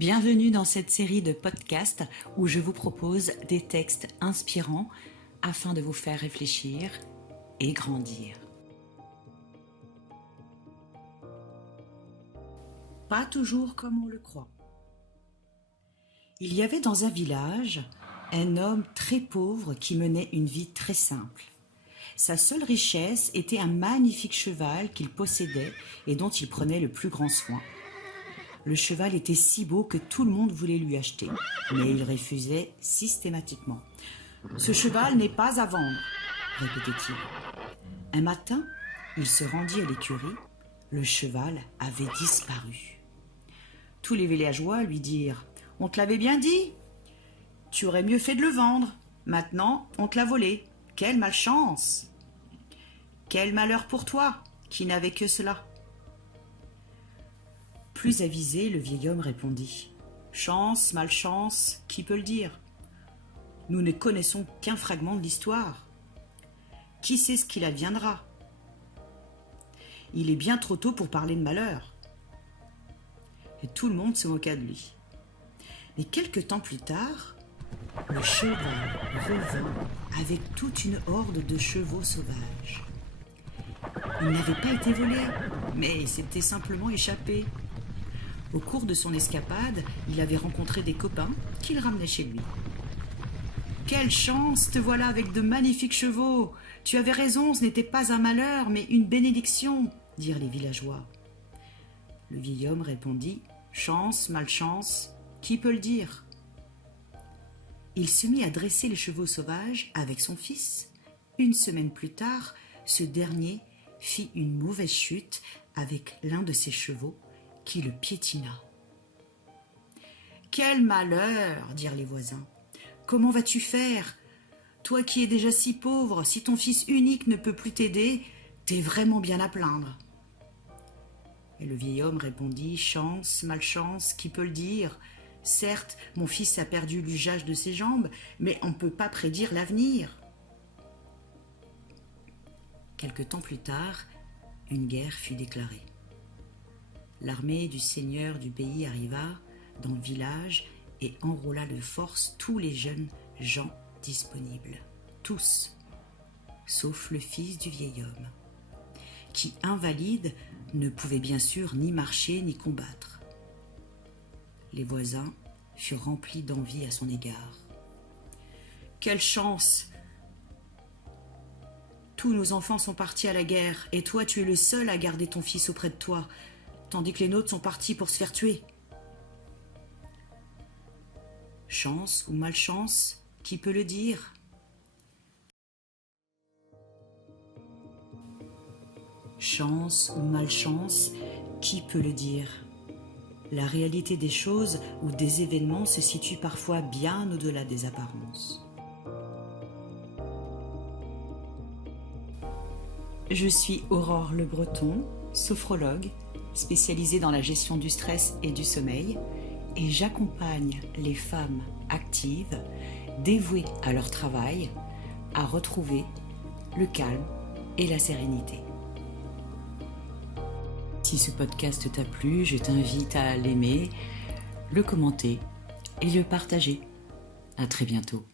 Bienvenue dans cette série de podcasts où je vous propose des textes inspirants afin de vous faire réfléchir et grandir. Pas toujours comme on le croit. Il y avait dans un village un homme très pauvre qui menait une vie très simple. Sa seule richesse était un magnifique cheval qu'il possédait et dont il prenait le plus grand soin. Le cheval était si beau que tout le monde voulait lui acheter, mais il refusait systématiquement. « Ce cheval n'est pas à vendre », répétait-il. Un matin, il se rendit à l'écurie. Le cheval avait disparu. Tous les villageois lui dirent « On te l'avait bien dit, tu aurais mieux fait de le vendre. Maintenant, on te l'a volé. Quelle malchance !»« Quel malheur pour toi, qui n'avais que cela !» Plus avisé, le vieil homme répondit « Chance, malchance, qui peut le dire ? Nous ne connaissons qu'un fragment de l'histoire. Qui sait ce qu'il adviendra ? Il est bien trop tôt pour parler de malheur. » Et tout le monde se moqua de lui. Mais quelque temps plus tard, le cheval revint avec toute une horde de chevaux sauvages. Il n'avait pas été volé, mais il s'était simplement échappé. Au cours de son escapade, il avait rencontré des copains qu'il ramenait chez lui. « Quelle chance, te voilà avec de magnifiques chevaux ! Tu avais raison, ce n'était pas un malheur, mais une bénédiction !» dirent les villageois. Le vieil homme répondit « Chance, malchance, qui peut le dire ?» Il se mit à dresser les chevaux sauvages avec son fils. Une semaine plus tard, ce dernier fit une mauvaise chute avec l'un de ses chevaux qui le piétina. « Quel malheur !» dirent les voisins. « Comment vas-tu faire ? Toi qui es déjà si pauvre, si ton fils unique ne peut plus t'aider, t'es vraiment bien à plaindre. » Et le vieil homme répondit « Chance, malchance, qui peut le dire ? Certes, mon fils a perdu l'usage de ses jambes, mais on ne peut pas prédire l'avenir. » Quelque temps plus tard, une guerre fut déclarée. L'armée du seigneur du pays arriva dans le village et enrôla de force tous les jeunes gens disponibles. Tous, sauf le fils du vieil homme, qui, invalide, ne pouvait bien sûr ni marcher ni combattre. Les voisins furent remplis d'envie à son égard. « Quelle chance ! Tous nos enfants sont partis à la guerre, et toi tu es le seul à garder ton fils auprès de toi, tandis que les nôtres sont partis pour se faire tuer. » Chance ou malchance, qui peut le dire ? Chance ou malchance, qui peut le dire ? La réalité des choses ou des événements se situe parfois bien au-delà des apparences. Je suis Aurore Le Breton, sophrologue, spécialisée dans la gestion du stress et du sommeil, et j'accompagne les femmes actives, dévouées à leur travail, à retrouver le calme et la sérénité. Si ce podcast t'a plu, je t'invite à l'aimer, le commenter et le partager. À très bientôt.